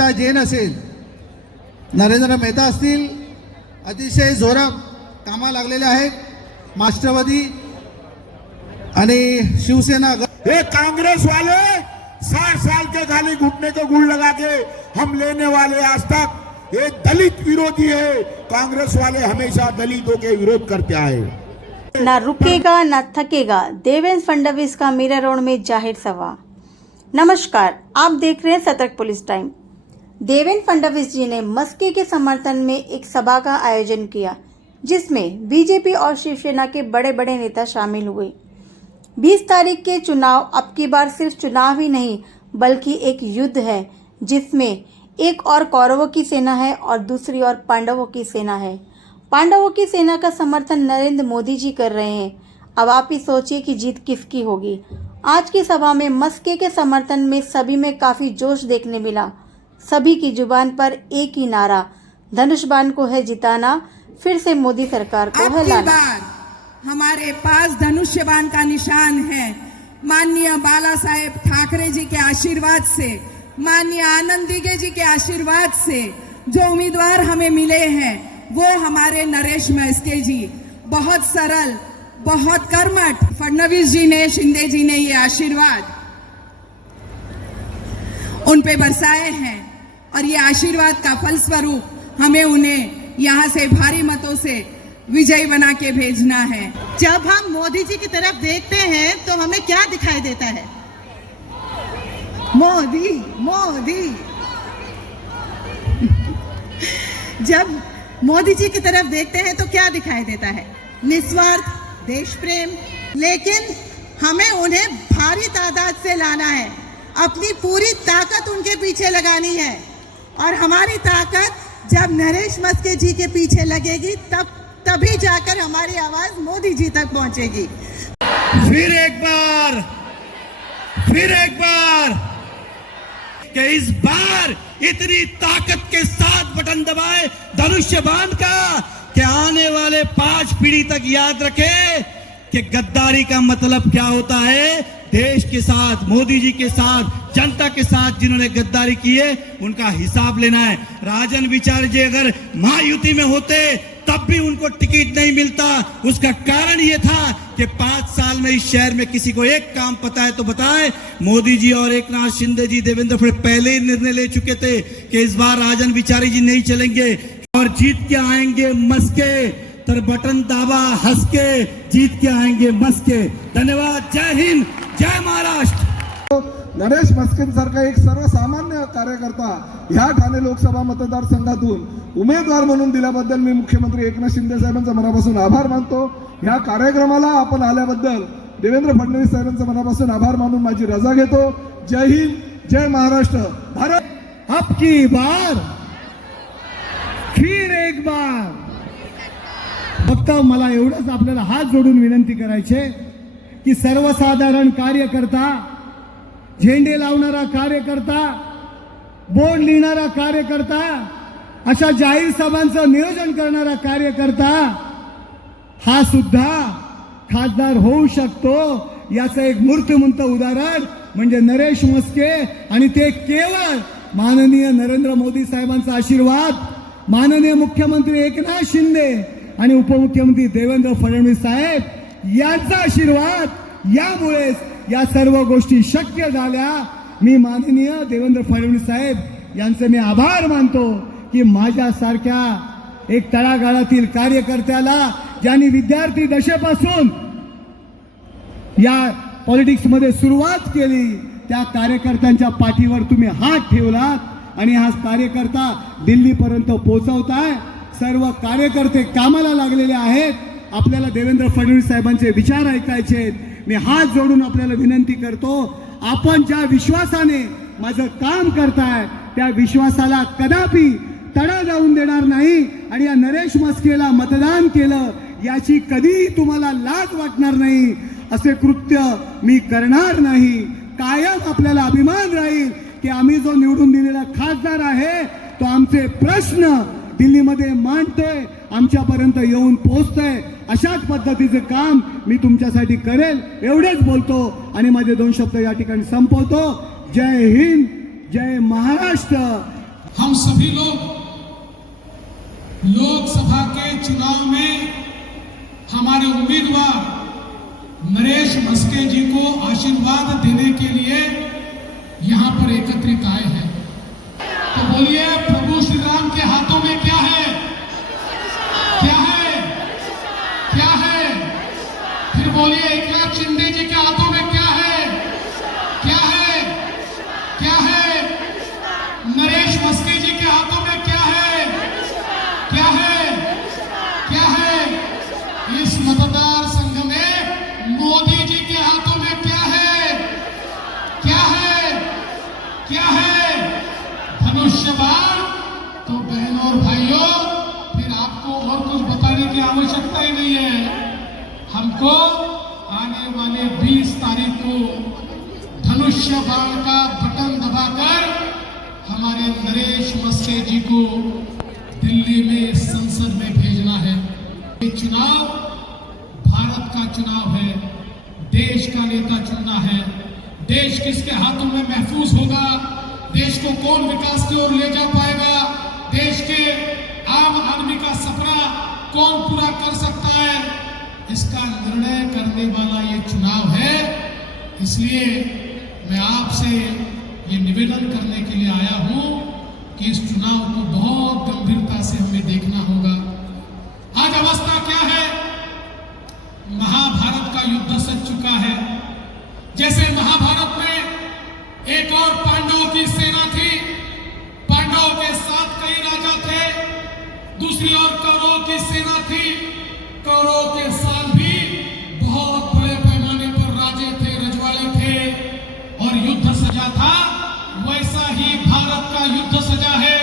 सुनीता जैन असेल, नरेंद्र मेहता असतील, अतिशय जोरात कामा लागलेले आहेत. राष्ट्रवादी आणि शिवसेना ये कांग्रेस वाले 60 साल के खाली घुटने को गुड़ लगा के हम लेने वाले आज तक. ये दलित विरोधी है. कांग्रेस वाले हमेशा दलितों के विरोध करते आए. ना रुकेगा ना थकेगा, देवेंद्र फडणवीस का मीरा रोड में जाहिर सभा। नमस्कार, आप देख रहे हैं सतर्क पुलिस टाइम। देवेंद्र फडणवीस जी ने मस्के के समर्थन में एक सभा का आयोजन किया, जिसमें बीजेपी और शिवसेना के बड़े बड़े नेता शामिल हुए। 20 तारीख के चुनाव अब की बार सिर्फ चुनाव ही नहीं बल्कि एक युद्ध है, जिसमें एक और कौरवों की सेना है और दूसरी ओर पांडवों की सेना है। पांडवों की सेना का समर्थन नरेंद्र मोदी जी कर रहे हैं। अब आप ही सोचिए कि जीत किसकी होगी। आज की सभा में मस्के के समर्थन में सभी में काफी जोश देखने मिला। सभी की जुबान पर एक ही नारा, धनुष बाण को है जिताना, फिर से मोदी सरकार को है लाना। हमारे पास धनुष्य बाण का निशान है। माननीय बाला साहेब ठाकरे जी के आशीर्वाद से, माननीय आनंद दिघे जी के आशीर्वाद से जो उम्मीदवार हमें मिले हैं वो हमारे नरेश मस्के जी, बहुत सरल, बहुत कर्मठ। फडणवीस जी ने, शिंदे जी ने ये आशीर्वाद उन पे बरसाए हैं और ये आशीर्वाद का फलस्वरूप हमें उन्हें यहाँ से भारी मतों से विजयी बना के भेजना है। जब हम मोदी जी की तरफ देखते हैं तो हमें क्या दिखाई देता है? मोदी मोदी। जब मोदी जी की तरफ देखते हैं तो क्या दिखाई देता है? निस्वार्थ देश प्रेम। लेकिन हमें उन्हें भारी तादाद से लाना है, अपनी पूरी ताकत उनके पीछे लगानी है। और हमारी ताकत जब नरेश मस्के जी के पीछे लगेगी तभी जाकर हमारी आवाज मोदी जी तक पहुंचेगी। फिर एक बार कि इस बार इतनी ताकत के साथ बटन दबाए धनुष्य बाण का कि आने वाले 5 पीढ़ी तक याद रखे कि गद्दारी का मतलब क्या होता है। देश के साथ, मोदी जी के साथ, जनता के साथ जिन्होंने गद्दारी की है उनका हिसाब लेना है। राजन विचार जी अगर महायुति में होते तब भी उनको टिकट नहीं मिलता। उसका कारण ये था कि 5 साल में इस शहर में किसी को एक काम पता है तो बताए। मोदी जी और एकनाथ शिंदे जी, देवेंद्र फडणवीस पहले ही निर्णय ले चुके थे कि इस बार राजन विचारी जी नहीं चलेंगे और जीत के आएंगे मस्के। तर बटन दाबा हंसके, जीत के आएंगे मस्के। धन्यवाद। जय हिंद, जय महाराष्ट्र। नरेश मस्केंसारखा एक सर्वसामान्य कार्यकर्ता ह्या ठाणे लोकसभा मतदारसंघातून उमेदवार म्हणून दिल्याबद्दल मी मुख्यमंत्री एकनाथ शिंदे साहेबांचा मनापासून आभार मानतो। ह्या कार्यक्रमाला आपण आल्याबद्दल देवेंद्र फडणवीस साहेबांचा मनापासून आभार मानून माझी रजा घेतो। जय हिंद, जय महाराष्ट्र। भारत अब की बार फिर एक बार। फक्त मला एवढंच आपल्याला हात जोडून विनंती करायचे की सर्वसाधारण कार्यकर्ता, झेंडे लावणारा कार्यकर्ता, बोर्ड लिहिणारा कार्यकर्ता, अशा जाहीर सभांचं नियोजन करणारा कार्यकर्ता हा सुद्धा खासदार होऊ शकतो। याचं एक मूर्तिमंत उदाहरण म्हणजे नरेश मस्के, आणि ते केवळ माननीय नरेंद्र मोदी साहेबांचा आशीर्वाद, माननीय मुख्यमंत्री एकनाथ शिंदे आणि उपमुख्यमंत्री देवेंद्र फडणवीस साहेब यांचा आशीर्वाद, यामुळेच या सर्व गोष्टी शक्य झाल्या। मी माननीय देवेंद्र फडणवीस साहेब यांचे मी आभार मानतो की माझ्यासारख्या एक तळागाळातील कार्यकर्त्याला, ज्यांनी विद्यार्थी दशेपासून या पॉलिटिक्स मध्ये सुरुवात केली, त्या कार्यकर्त्यांच्या पाठीवर तुम्ही हात ठेवलात आणि हा कार्यकर्ता दिल्लीपर्यंत पोहोचवताय। सर्व कार्यकर्ते कामाला लागलेले आहेत। आपल्याला देवेंद्र फडणवीस साहेबांचे विचार ऐकायचे आहेत। मी हात जोडून आपल्याला विनंती करतो, आपण ज्या विश्वासाने माझं काम करताय त्या विश्वासाला कदापि तडा जाऊन देणार नाही आणि या नरेश मस्केला मतदान केलं याची कधीही तुम्हाला लाज वाटणार नाही। असे कृत्य मी करणार नाही। कायम आपल्याला अभिमान राहील की आम्ही जो निवडून दिलेला खासदार आहे तो आमचे प्रश्न दिल्लीमध्ये मांडतोय, आमच्यापर्यंत येऊन पोहोचतोय। अशाच पद्धतीचे काम मी तुमच्यासाठी करेल, एवढेच बोलतो आणि माझे 2 शब्द या ठिकाणी संपवतो। जय हिंद, जय महाराष्ट्र। हम सभी लोग लोकसभा के चुनाव में हमारे उम्मीदवार नरेश मस्के जी को आशीर्वाद देने के लिए यहां पर एकत्रित आए हैं। तो बोलिए, प्रभु श्री राम के हाथों में क्या है? क्या है? क्या है? फिर बोलिए, एकनाथ शिंदे जी के हाथों में क्या है? क्या है? क्या है? नरेश मस्के जी के हाथों में क्या है? क्या है? क्या है? इस मतदार संघ में मोदी जी के हाथों में क्या है? क्या है? क्या है? धनुष्य बाण। तो बहनों और भाइयों, फिर आपको और कुछ बताने की आवश्यकता ही नहीं है। हमको आने वाले 20 तारीख को धनुष्य बाण का बटन दबाकर हमारे नरेश मस्के जी को दिल्ली में संसद में भेजना है। ये चुनाव भारत का चुनाव है, देश का नेता चुनना है। देश किसके हाथों में महफूज होगा, देश को कौन विकास की ओर ले जा पाएगा, देश के आम आदमी का सपना कौन पूरा कर सकता है, इसका निर्णय करने वाला ये चुनाव है। इसलिए मैं आपसे ये निवेदन करने के लिए आया हूं कि इस चुनाव को बहुत गंभीरता से हमें देखना होगा। आज अवस्था क्या है? महाभारत का युद्ध सज चुका है। जैसे महाभारत में एक और पांडवों की सेना थी, पांडवों के साथ कई राजा थे। दूसरी ओर कौरवों की सेना थी, कौरवों के साथ भी बहुत बड़े पैमाने पर राजे थे, रजवाड़े थे और युद्ध सजा था। वैसा ही भारत का युद्ध सजा है।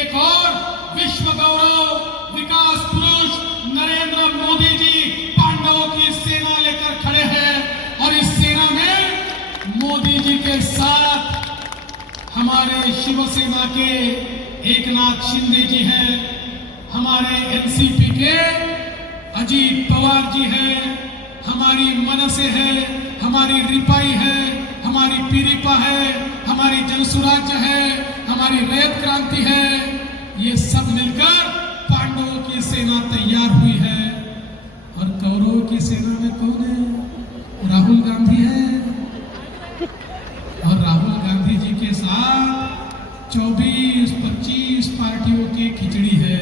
एक और विश्व गौरव विकास पुरुष नरेंद्र मोदी जी पांडवों की सेना लेकर खड़े हैं और इस सेना में मोदी जी के साथ हमारे शिवसेना के एकनाथ शिंदे जी हैं, हमारे एनसीपी के अजीत पवार जी हैं, हमारी मनसे है, हमारी रिपाई है, हमारी पीरिपा है, हमारी जनसुराज्य है, हमारी रैयत क्रांति है। ये सब मिलकर पांडवों की सेना तैयार हुई है। और कौरवों की सेना में कौन है? राहुल गांधी है। और राहुल गांधी जी के साथ 24-25 पार्टियों की खिचड़ी है।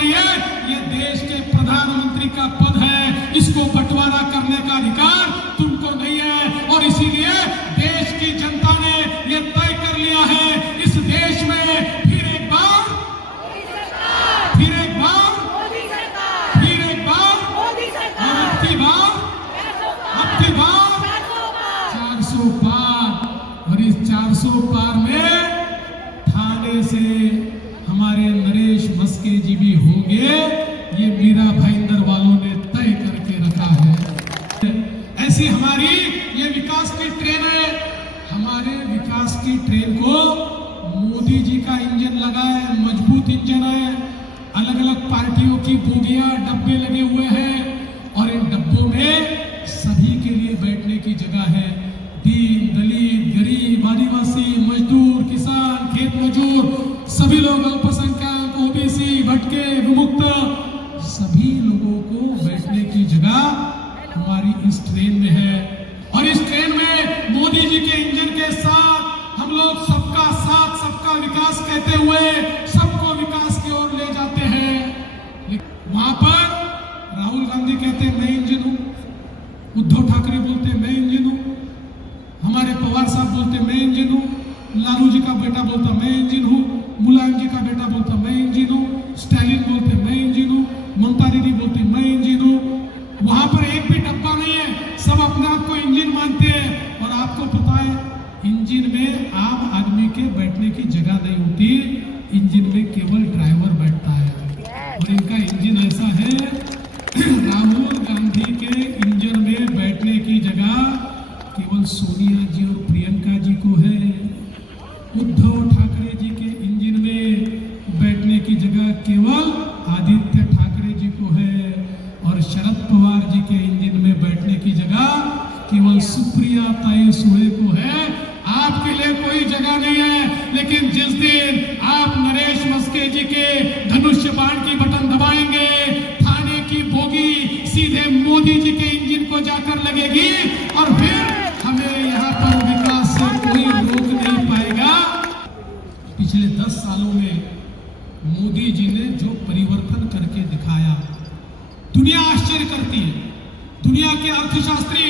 ये देश के प्रधानमंत्री का पद है, इसको बंटवारा करने का अधिकार तुमको नहीं है। और इसीलिए देश की जनता ने ये तय कर लिया है, इस देश में फिर एक बार, फिर एक बार, फिर एक बार और अब की बार 400 पार। और इस 400 पार में थाने से हमारे नरेश मस्के जी भी होंगे, ये मीरा भाईंदर वालों ने तय करके रखा है। ऐसी हमारी ये विकास की ट्रेन है। हमारे विकास की ट्रेन को मोदी जी का इंजन लगा है, मजबूत इंजन है। अलग अलग पार्टियों की बोगियां, डब्बे लगे हुए हैं और इन डब्बों में सभी के लिए बैठने की जगह है। दीन, दलित, गरीब, आदिवासी, मजदूर, किसान, खेत मजदूर, सभी लोग, अल्पसंख्यक, ओबीसी, भटके, विमुक्त, सभी लोगों को बैठने की जगह हमारी इस ट्रेन में है। और इस ट्रेन में मोदी जी के इंजन के साथ हम लोग सबका साथ, सबका विकास कहते हुए सबको विकास की ओर ले जाते हैं। वहां पर राहुल गांधी कहते हैं मैं इंजन हूं, उद्धव ठाकरे बोलते मैं इंजन हूं, हमारे पवार साहब बोलते मैं इंजन हूं, लालू जी का बेटा बोलता मैं इंजन हूं, मुलायम जी का बेटा बोलता मैं इंजन हूं, स्टालिन बोलते मैं इंजन हूं, ममता दीदी बोलती मैं इंजन हूं। वहां पर एक भी डब्बा नहीं है, सब अपने आप को इंजन मानते हैं। और आपको पता है, इंजन में आम आदमी के बैठने की जगह नहीं होती, इंजन में केवल ड्राइवर बैठता है। और इनका इंजन ऐसा है, राहुल गांधी पिछले 10 सालों में मोदी जी ने जो परिवर्तन करके दिखाया, दुनिया आश्चर्य करती है। दुनिया के अर्थशास्त्री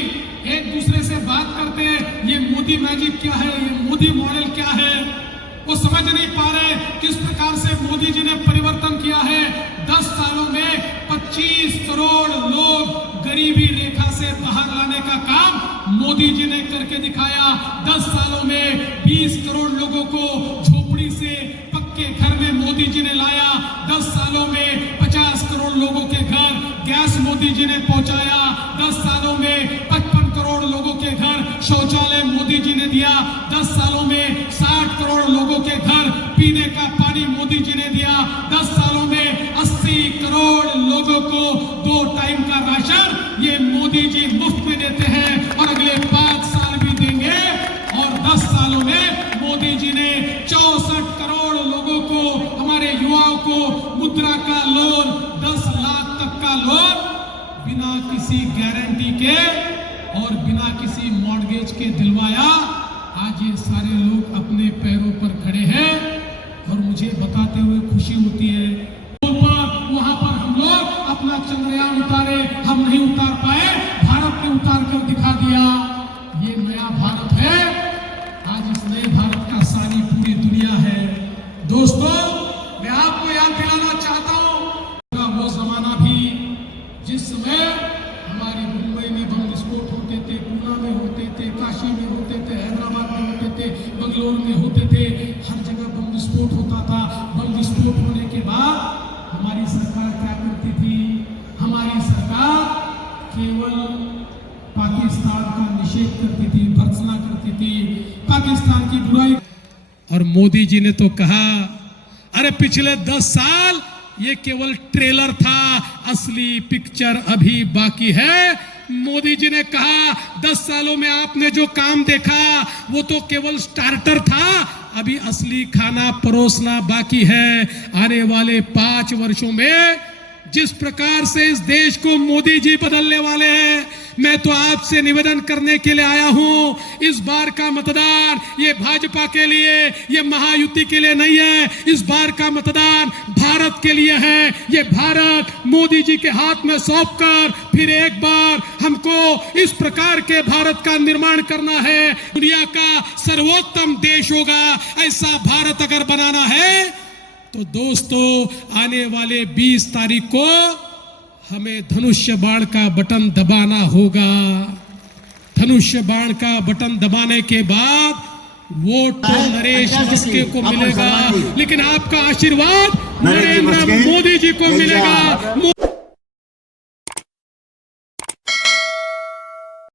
एक दूसरे से बात करते हैं, ये मोदी मैजिक क्या है, ये मोदी मॉडल क्या है। वो समझ नहीं पा रहे किस प्रकार से मोदी जी ने परिवर्तन किया है। 10 सालों में 25 करोड़ लोग गरीबी रेखा से बाहर लाने का काम मोदी जी ने करके दिखाया। 10 सालों में 20 करोड़ लोगों को झोपड़ी से पक्के घर में मोदी जी ने लाया। 10 सालों में 50 करोड़ लोगों के घर गैस मोदी जी ने पहुंचाया। 10 सालों में 55 करोड़ लोगों के घर शौचालय मोदी जी ने दिया। 10 सालों में 60 करोड़ लोगों के घर पीने का पानी मोदी जी ने दिया। 10 सालों में 80 करोड़ लोगों को 2 टाइम का राशन ये मोदी जी मुफ्त में देते हैं और अगले 5 साल भी देंगे। और 10 सालों में मोदी जी ने 64 करोड़ लोगों को, हमारे युवाओं को मुद्रा का लोन 10 लाख तक का लोन बिना किसी गारंटी के और बिना किसी मॉर्गेज के दिलवाया। आज ये सारे लोग अपने पैरों पर खड़े हैं और मुझे बताते हुए खुशी होती है। वहां पर हम लोग अपना चंद्रयान उतारे, हम नहीं उतार पाए, भारत ने उतार कर दिखा दिया। ये नया भारत है। आज इस नए भारत का सारी पूरी दुनिया है। दोस्तों, मैं आपको याद दिलाना चाहता हूं वो जमाना भी जिस समय हमारी मुंबई में बम विस्फोट होते थे, पूना में होते थे, काशी में होते थे, हैदराबाद में होते थे, बंगलोर में होते थे, हर जगह बम विस्फोट होता था। बम विस्फोट होने के बाद हमारी सरकार क्या करती थी? हमारी सरकार केवल पाकिस्तान का निषेध करती थी, भर्त्सना करती थी, पाकिस्तान की बुराई। और मोदी जी ने तो कहा, अरे पिछले 10 साल ये केवल ट्रेलर था, असली पिक्चर अभी बाकी है। मोदी जी ने कहा 10 सालों में आपने जो काम देखा वो तो केवल स्टार्टर था, अभी असली खाना परोसना बाकी है। आने वाले 5 वर्षों में जिस प्रकार से इस देश को मोदी जी बदलने वाले हैं, मैं तो आपसे निवेदन करने के लिए आया हूं। इस बार का मतदान ये भाजपा के लिए, ये महायुति के लिए नहीं है। इस बार का मतदान भारत के लिए है। ये भारत मोदी जी के हाथ में सौंपकर फिर एक बार हमको इस प्रकार के भारत का निर्माण करना है। दुनिया का सर्वोत्तम देश होगा, ऐसा भारत अगर बनाना है तो दोस्तों आने वाले 20 तारीख को हमें धनुष्य बाण का बटन दबाना होगा। धनुष्य बाण का बटन दबाने के बाद वोट तो नरेश मस्के को मिलेगा, लेकिन आपका आशीर्वाद नरेंद्र मोदी जी को मिलेगा।